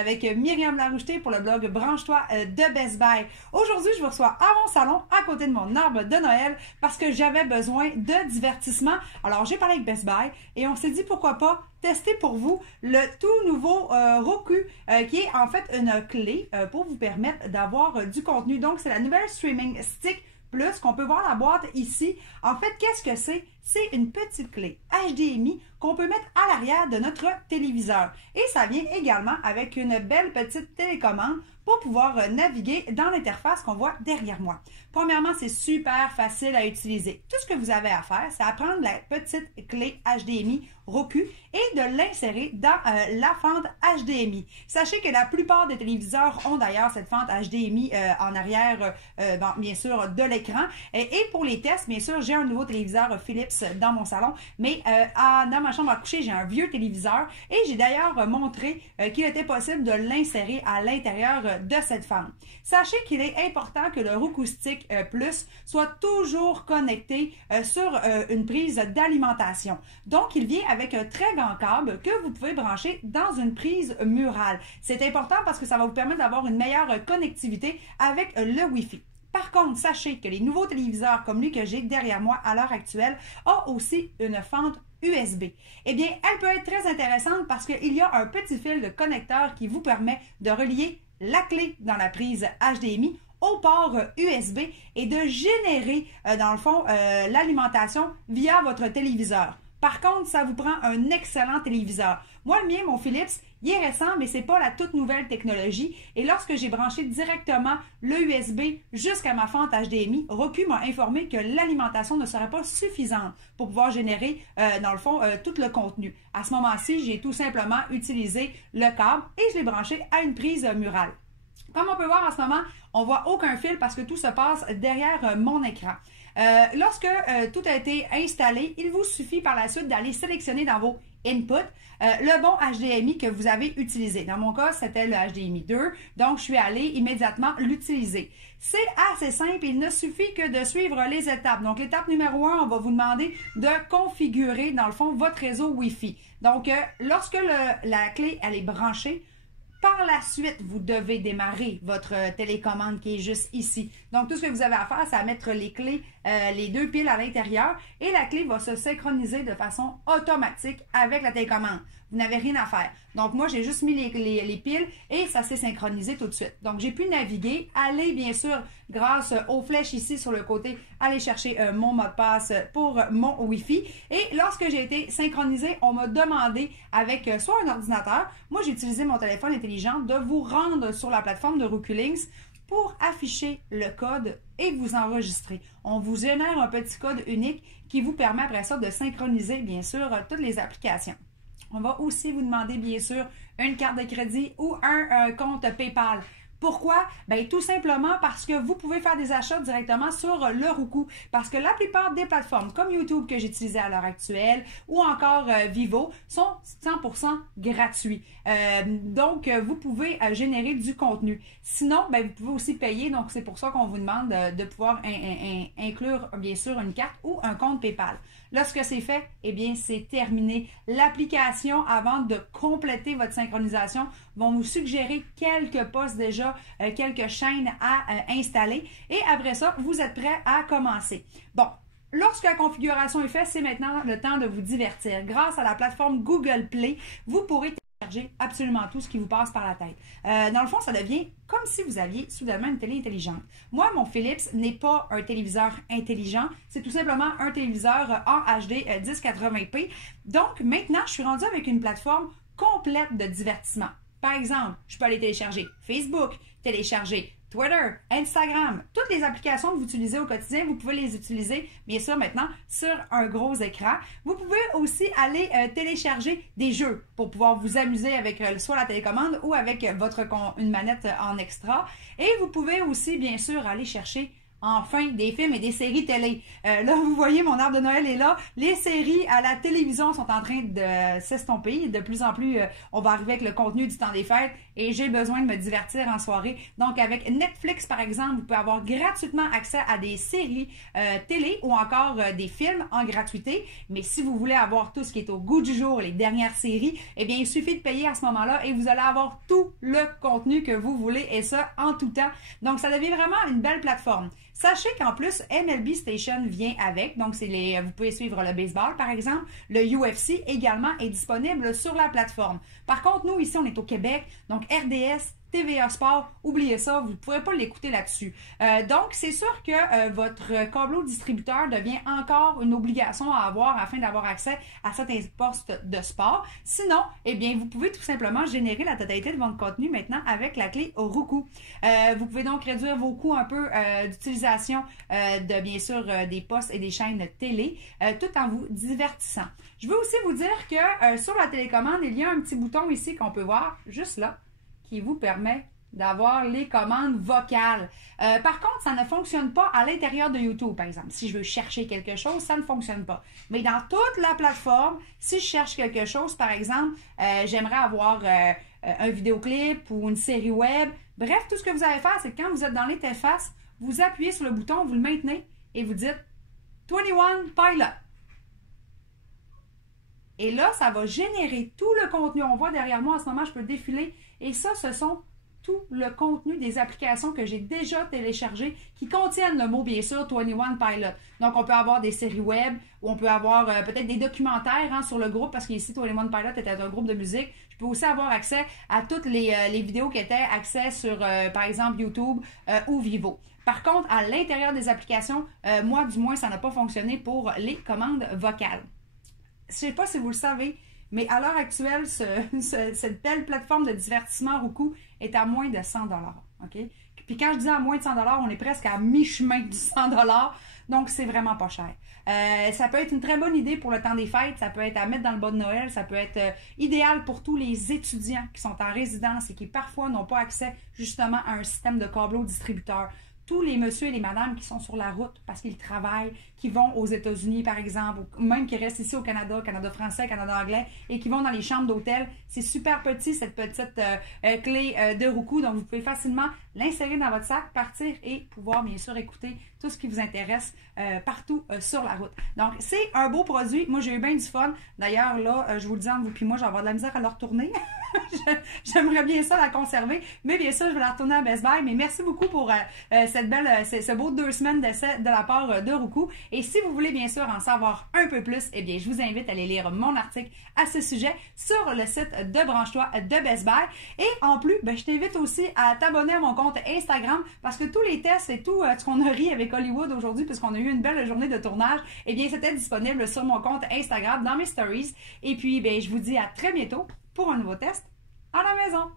avec Myriam Laroucheté pour le blog Branche-toi de Best Buy. Aujourd'hui, je vous reçois à mon salon, à côté de mon arbre de Noël, parce que j'avais besoin de divertissement. Alors, j'ai parlé avec Best Buy et on s'est dit pourquoi pas tester pour vous le tout nouveau Roku, qui est en fait une clé pour vous permettre d'avoir du contenu. Donc, c'est la nouvelle Streaming Stick Plus qu'on peut voir la boîte ici. En fait, qu'est-ce que c'est? C'est une petite clé HDMI qu'on peut mettre à l'arrière de notre téléviseur. Et ça vient également avec une belle petite télécommande pour pouvoir naviguer dans l'interface qu'on voit derrière moi. Premièrement, c'est super facile à utiliser. Tout ce que vous avez à faire, c'est à prendre la petite clé HDMI Roku et de l'insérer dans la fente HDMI. Sachez que la plupart des téléviseurs ont d'ailleurs cette fente HDMI en arrière, bien sûr, de l'écran. Et pour les tests, bien sûr, j'ai un nouveau téléviseur Philips dans mon salon, mais dans ma chambre à coucher, j'ai un vieux téléviseur et j'ai d'ailleurs montré qu'il était possible de l'insérer à l'intérieur de cette fente. Sachez qu'il est important que le Roku Stick Plus soit toujours connecté sur une prise d'alimentation. Donc, il vient avec un très grand câble que vous pouvez brancher dans une prise murale. C'est important parce que ça va vous permettre d'avoir une meilleure connectivité avec le Wi-Fi. Par contre, sachez que les nouveaux téléviseurs comme lui que j'ai derrière moi à l'heure actuelle ont aussi une fente USB. Eh bien, elle peut être très intéressante parce qu'il y a un petit fil de connecteur qui vous permet de relier la clé dans la prise HDMI au port USB et de générer, dans le fond, l'alimentation via votre téléviseur. Par contre, ça vous prend un excellent téléviseur. Moi, le mien, mon Philips, il est récent, mais c'est pas la toute nouvelle technologie. Et lorsque j'ai branché directement le USB jusqu'à ma fente HDMI, Roku m'a informé que l'alimentation ne serait pas suffisante pour pouvoir générer, dans le fond, tout le contenu. À ce moment-ci, j'ai tout simplement utilisé le câble et je l'ai branché à une prise murale. Comme on peut voir en ce moment, on voit aucun fil parce que tout se passe derrière mon écran. Lorsque tout a été installé, il vous suffit par la suite d'aller sélectionner dans vos inputs le bon HDMI que vous avez utilisé. Dans mon cas, c'était le HDMI 2, donc je suis allée immédiatement l'utiliser. C'est assez simple, il ne suffit que de suivre les étapes. Donc, l'étape numéro 1, on va vous demander de configurer, dans le fond, votre réseau Wi-Fi. Donc, lorsque la clé, elle est branchée, par la suite, vous devez démarrer votre télécommande qui est juste ici. Donc, tout ce que vous avez à faire, c'est à mettre les clés, les deux piles à l'intérieur et la clé va se synchroniser de façon automatique avec la télécommande. Vous n'avez rien à faire. Donc, moi, j'ai juste mis les piles et ça s'est synchronisé tout de suite. Donc, j'ai pu naviguer, aller, bien sûr, grâce aux flèches ici sur le côté, aller chercher mon mot de passe pour mon Wi-Fi. Et lorsque j'ai été synchronisé, on m'a demandé avec soit un ordinateur, moi, j'ai utilisé mon téléphone intelligent, de vous rendre sur la plateforme de Roku Links pour afficher le code et vous enregistrer. On vous génère un petit code unique qui vous permet après ça de synchroniser, bien sûr, toutes les applications. On va aussi vous demander, bien sûr, une carte de crédit ou un compte PayPal. Pourquoi? Bien, tout simplement parce que vous pouvez faire des achats directement sur le Roku. Parce que la plupart des plateformes comme YouTube que j'utilise à l'heure actuelle ou encore Vivo sont 100% gratuits. Donc, vous pouvez générer du contenu. Sinon, bien, vous pouvez aussi payer. Donc, c'est pour ça qu'on vous demande de pouvoir inclure, bien sûr, une carte ou un compte PayPal. Lorsque c'est fait, eh bien, c'est terminé. L'application, avant de compléter votre synchronisation, vont vous suggérer quelques postes déjà, quelques chaînes à installer. Et après ça, vous êtes prêt à commencer. Bon. Lorsque la configuration est faite, c'est maintenant le temps de vous divertir. Grâce à la plateforme Google Play, vous pourrez télécharger absolument tout ce qui vous passe par la tête. Dans le fond, ça devient comme si vous aviez soudainement une télé intelligente. Moi, mon Philips n'est pas un téléviseur intelligent, c'est tout simplement un téléviseur en HD 1080p. Donc, maintenant, je suis rendue avec une plateforme complète de divertissement. Par exemple, je peux aller télécharger Facebook, télécharger Twitter, Instagram, toutes les applications que vous utilisez au quotidien, vous pouvez les utiliser, bien sûr, maintenant, sur un gros écran. Vous pouvez aussi aller télécharger des jeux pour pouvoir vous amuser avec soit la télécommande ou avec une manette en extra. Et vous pouvez aussi, bien sûr, aller chercher enfin, des films et des séries télé. Là, vous voyez, mon arbre de Noël est là. Les séries à la télévision sont en train de s'estomper. De plus en plus, on va arriver avec le contenu du temps des fêtes et j'ai besoin de me divertir en soirée. Donc, avec Netflix, par exemple, vous pouvez avoir gratuitement accès à des séries télé ou encore des films en gratuité. Mais si vous voulez avoir tout ce qui est au goût du jour, les dernières séries, eh bien, il suffit de payer à ce moment-là et vous allez avoir tout le contenu que vous voulez et ça en tout temps. Donc, ça devient vraiment une belle plateforme. Sachez qu'en plus, MLB Station vient avec, donc vous pouvez suivre le baseball par exemple, le UFC également est disponible sur la plateforme. Par contre, nous ici, on est au Québec, donc RDS, TVA Sport, oubliez ça, vous ne pourrez pas l'écouter là-dessus. Donc, c'est sûr que votre câbleau distributeur devient encore une obligation à avoir afin d'avoir accès à certains postes de sport. Sinon, eh bien, vous pouvez tout simplement générer la totalité de votre contenu maintenant avec la clé Roku. Vous pouvez donc réduire vos coûts un peu d'utilisation de, bien sûr, des postes et des chaînes télé, tout en vous divertissant. Je veux aussi vous dire que sur la télécommande, il y a un petit bouton ici qu'on peut voir, juste là, qui vous permet d'avoir les commandes vocales. Par contre, ça ne fonctionne pas à l'intérieur de YouTube, par exemple. Si je veux chercher quelque chose, ça ne fonctionne pas. Mais dans toute la plateforme, si je cherche quelque chose, par exemple, j'aimerais avoir un vidéoclip ou une série web. Bref, tout ce que vous allez faire, c'est que quand vous êtes dans l'interface, vous appuyez sur le bouton, vous le maintenez et vous dites 21 Pilot. Et là, ça va générer tout le contenu. On voit derrière moi en ce moment, je peux défiler. Et ça, ce sont tout le contenu des applications que j'ai déjà téléchargées qui contiennent le mot, bien sûr, 21 Pilot. Donc, on peut avoir des séries web ou on peut avoir peut-être des documentaires sur le groupe parce qu'ici, 21 Pilot était un groupe de musique. Je peux aussi avoir accès à toutes les vidéos qui étaient accès sur, par exemple, YouTube ou Vivo. Par contre, à l'intérieur des applications, moi, du moins, ça n'a pas fonctionné pour les commandes vocales. Je ne sais pas si vous le savez, mais à l'heure actuelle, cette belle plateforme de divertissement Roku est à moins de 100 $. Okay? Puis quand je dis à moins de 100 $, on est presque à mi-chemin du 100 $. Donc, c'est vraiment pas cher. Ça peut être une très bonne idée pour le temps des fêtes. Ça peut être à mettre dans le bas de Noël. Ça peut être idéal pour tous les étudiants qui sont en résidence et qui parfois n'ont pas accès justement à un système de câbleau distributeur. Tous les messieurs et les madames qui sont sur la route parce qu'ils travaillent, qui vont aux États-Unis, par exemple, ou même qui restent ici au Canada, Canada français, Canada anglais, et qui vont dans les chambres d'hôtel. C'est super petit, cette petite clé de Roku. Donc, vous pouvez facilement l'insérer dans votre sac, partir et pouvoir, bien sûr, écouter tout ce qui vous intéresse partout sur la route. Donc, c'est un beau produit. Moi, j'ai eu bien du fun. D'ailleurs, là, je vous le dis entre vous puis moi, je vais avoir de la misère à le retourner. J'aimerais bien ça la conserver, mais bien sûr, je vais la retourner à Best Buy. Mais merci beaucoup pour ce beau 2 semaines d'essai de la part de Roku. Et si vous voulez bien sûr en savoir un peu plus, eh bien, je vous invite à aller lire mon article à ce sujet sur le site de Branche-toi de Best Buy. Et en plus, ben, je t'invite aussi à t'abonner à mon compte Instagram parce que tous les tests et tout ce qu'on a ri avec Hollywood aujourd'hui, puisqu'on a eu une belle journée de tournage, eh bien, c'était disponible sur mon compte Instagram dans mes stories. Et puis, ben, je vous dis à très bientôt pour un nouveau test à la maison.